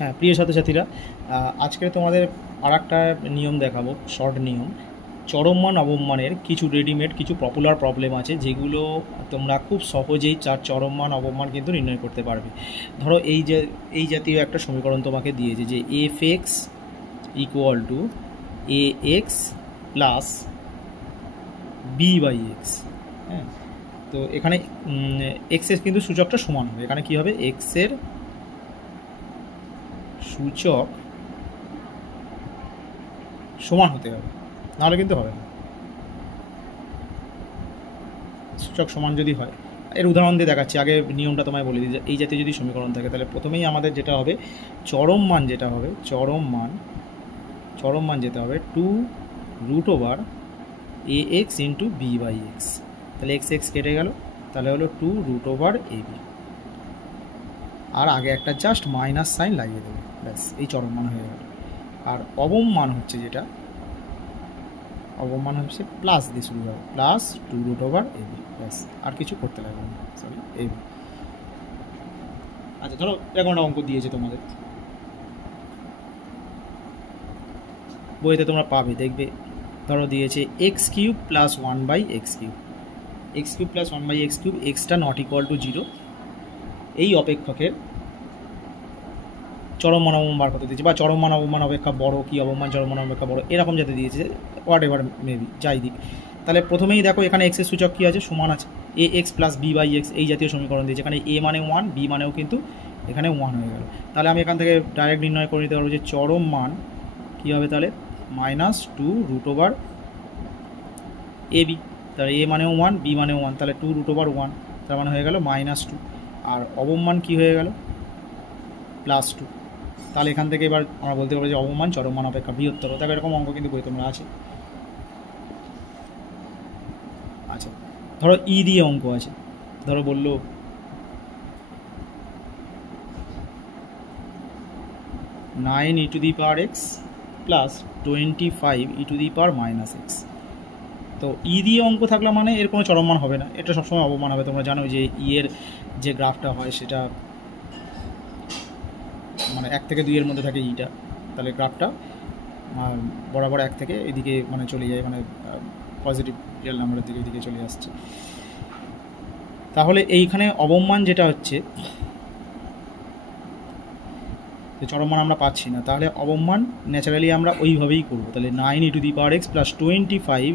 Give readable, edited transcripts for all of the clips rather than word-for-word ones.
হ্যাঁ, প্রিয় ছাত্রছাত্রীরা, আজকে তোমাদের আর একটা নিয়ম দেখাবো, শর্ট নিয়ম। চরমমান অবমানের কিছু রেডিমেড কিছু পপুলার প্রবলেম আছে, যেগুলো তোমরা খুব সহজেই চরমমান অবমান কিন্তু নির্ণয় করতে পারবে। ধরো এই জাতীয় একটা সমীকরণ তোমাকে দিয়েছে যে F X equal to A x plus B by X. হ্যাঁ, তো এখানে এক্সের কিন্তু সূচকটা সমান হবে। এখানে কী হবে, এক্সের সূচক সমান হতে হবে, নাহলে কিন্তু হবে না। সূচক সমান যদি হয়, এর উদাহরণ দিয়ে দেখাচ্ছি, আগে নিয়মটা তোমায় বলে দিই। এই জাতীয় যদি সমীকরণ থাকে, তাহলে প্রথমেই আমাদের যেটা হবে, চরম মান যেটা হবে 2√ওভার a x into b by x. তাহলে এক্স এক্স কেটে গেল, তাহলে হলো 2√ওভার এ বি, আর আগে একটা জাস্ট মাইনাস সাইন লাগিয়ে দেবে, ব্যাস, এই চরম মান হয়ে গেল। আর অবমান হচ্ছে যেটা, অবমান হচ্ছে প্লাস দিয়ে শুরু হবে, প্লাস 2√ওভার এ বি, ব্যাস, আর কিছু করতে লাগবে না, সরি এ বি। আচ্ছা, ধরো এরকম একটা অঙ্ক দিয়েছে তোমাদের, বইতে তোমরা পাবে, দেখবে। ধরো দিয়েছে x cube plus 1/x cube, x cube plus 1/x cube, extra not equal to 0, এই অপেক্ষকের চরম মান অবমান বার করতে দিয়েছে, বা চরম মান অবমান অপেক্ষা বড় কি অবমান চরম মান অপেক্ষা বড়, এরকম যাতে দিয়েছে, হোয়াট এভার মেবি, যাই দিক। তাহলে প্রথমেই দেখো এখানে এক্সের সূচক কী আছে, সমান আছে, a x plus B by x, এই জাতীয় সমীকরণ দিয়েছে। এখানে এ মানে 1, বি মানেও কিন্তু এখানে 1 হয়ে গেল। তাহলে আমি এখান থেকে ডাইরেক্ট নির্ণয় করে নিতে পারবো যে চরম মান কী হবে, তাহলে -2√ওভার এ বি। তাহলে এ মানেও 1, বি মানেও 1, তাহলে 2√ওভার 1, তার মানে হয়ে গেল -2। আর অবমান কী হয়ে গেল, +2। তাহলে এখান থেকে এবার আমরা বলতে পারবো যে অবমান চরম মান অপেক্ষা বৃহত্তর। দেখো এরকম অঙ্ক কিন্তু বই তোমরা আছে। আচ্ছা, ধরো ই দিয়ে অঙ্ক আছে, ধরো বললো nine E to the power x plus 25 E to the power -x। তো ই দিয়ে অঙ্ক থাকলে মানে এর কোনো চরম মান হবে না, এটা সবসময় অবমান হবে। তোমরা জানো যে ই এর যে গ্রাফটা হয় সেটা মানে 1 থেকে 2 এর মধ্যে থাকে ইটা, তাহলে গ্রাফটা বরাবর 1 থেকে এদিকে মানে চলে যায়, মানে পজিটিভ রিয়েল নাম্বারের দিকে এদিকে চলে আসছে। তাহলে এইখানে অবমান যেটা হচ্ছে, যে চরম মান আমরা পাচ্ছি না, তাহলে অবমান ন্যাচারালি আমরা ওইভাবেই করবো। তাহলে 9 e to the power x plus 25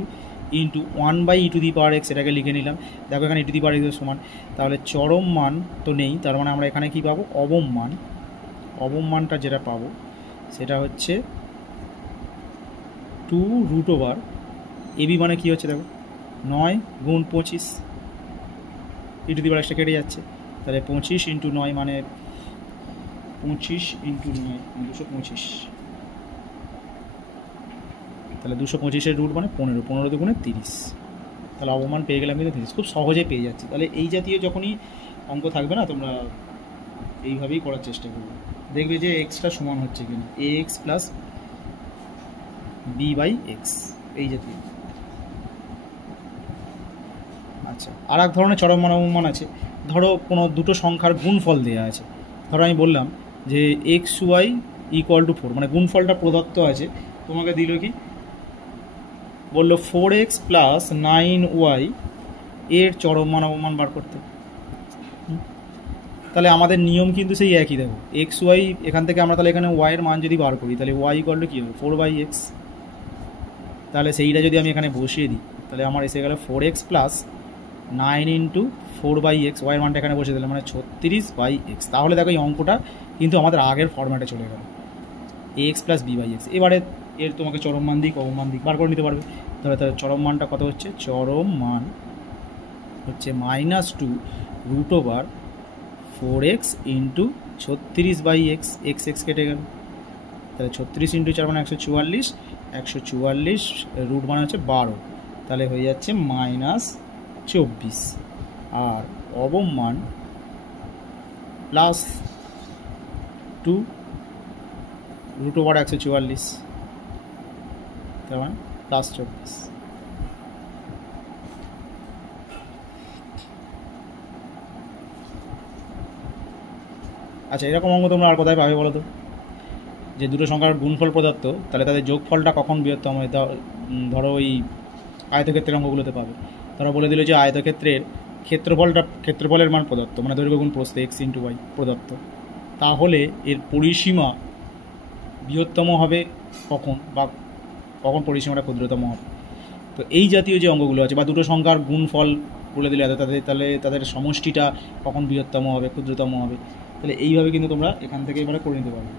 into 1/e to the power x, এটাকে লিখে নিলাম। দেখো এখানে ই টু দি পাওয়ার এক্সের সমান, তাহলে চরম মান তো নেই, তার মানে আমরা এখানে কী পাবো, অবমানটা যেটা পাবো সেটা হচ্ছে 2√ওভার এবি, মানে কী হচ্ছে দেখো 9 গুণ 25, ই টু দি পাওয়ার এক্সটা কেটে যাচ্ছে, তাহলে 25 ইন্টু 9 মানে 25 ইন্টু 9 225, তাহলে 225-এর রুট মানে 15 দুগুণে 30, তাহলে অবমান পেয়ে গেলাম কিন্তু 30, খুব সহজে পেয়ে যাচ্ছি। তাহলে এই জাতীয় যখনই অঙ্ক থাকবে না, তোমরা এইভাবেই করার চেষ্টা করবে, দেখবে যে এক্সটা সমান হচ্ছে কিনা, a x plus B by x, এই জাতীয়। আচ্ছা, আর এক ধরনের চরম মান অবমান আছে, ধরো কোনো দুটো সংখ্যার গুণফল দেওয়া আছে। ধরো আমি বললাম যে xy ইকুয়াল টু 4, মানে গুণফলটা প্রদত্ত আছে, তোমাকে দিল কি, বললো 4x প্লাস 9y এর চরম মান অবমান বার করতে। তাহলে আমাদের নিয়ম কিন্তু সেই একই, দেখো xy, এখান থেকে আমরা তাহলে এখানে y এর মান যদি বার করি, তাহলে y ইকুয়াল টু কী হবে, 4/x। তাহলে সেইটা যদি আমি এখানে বসিয়ে দিই, তাহলে আমার এসে গেল 4x প্লাস 9 ইন্টু 4/x, ওয়াইয়ের মানটা এখানে বসে দিলাম, মানে 36/x। তাহলে দেখো এই অঙ্কটা কিন্তু আমাদের আগের ফরম্যাটে চলে গেল, X plus B by X. এবারে এর তোমাকে চরম মান দিক অবমান দিক বার করে নিতে পারবে। তাহলে চরম মানটা কত হচ্ছে, চরম মান হচ্ছে -2√ওভার 4x into 36/x, x x কেটে গেল, তাহলে 36 ইন্টু 4 মানে 144, 144 রুট মানে হচ্ছে 12, তাহলে হয়ে যাচ্ছে -24। আর অবমান +2√ওভার 144, তার মানে +24। আচ্ছা, এরকম অঙ্ক তোমরা আর কোথায় পাবে বলো তো? যে দুটো সংখ্যার গুণফল প্রদত্ত, তাহলে তাদের যোগফলটা কখন বৃহত্তম হয়, ধরো ওই আয়তক্ষেত্রের অঙ্কগুলোতে পাবে। তারা বলে দিল যে আয়তক্ষেত্রের ক্ষেত্রফলের মান প্রদত্ত, মানে দৈর্ঘ্য গুণ প্রস্থ এক্স ইন্টু ওয়াই প্রদত্ত, তাহলে এর পরিসীমা বৃহত্তম হবে কখন, বা কখন পরিসীমাটা ক্ষুদ্রতম হবে। তো এই জাতীয় যে অঙ্কগুলো আছে, বা দুটো সংখ্যার গুণফল বলে দিলে তাহলে তাদের সমষ্টিটা কখন বৃহত্তম হবে ক্ষুদ্রতম হবে, তাহলে এইভাবে কিন্তু তোমরা এখান থেকে এবারে করে নিতে পারবে।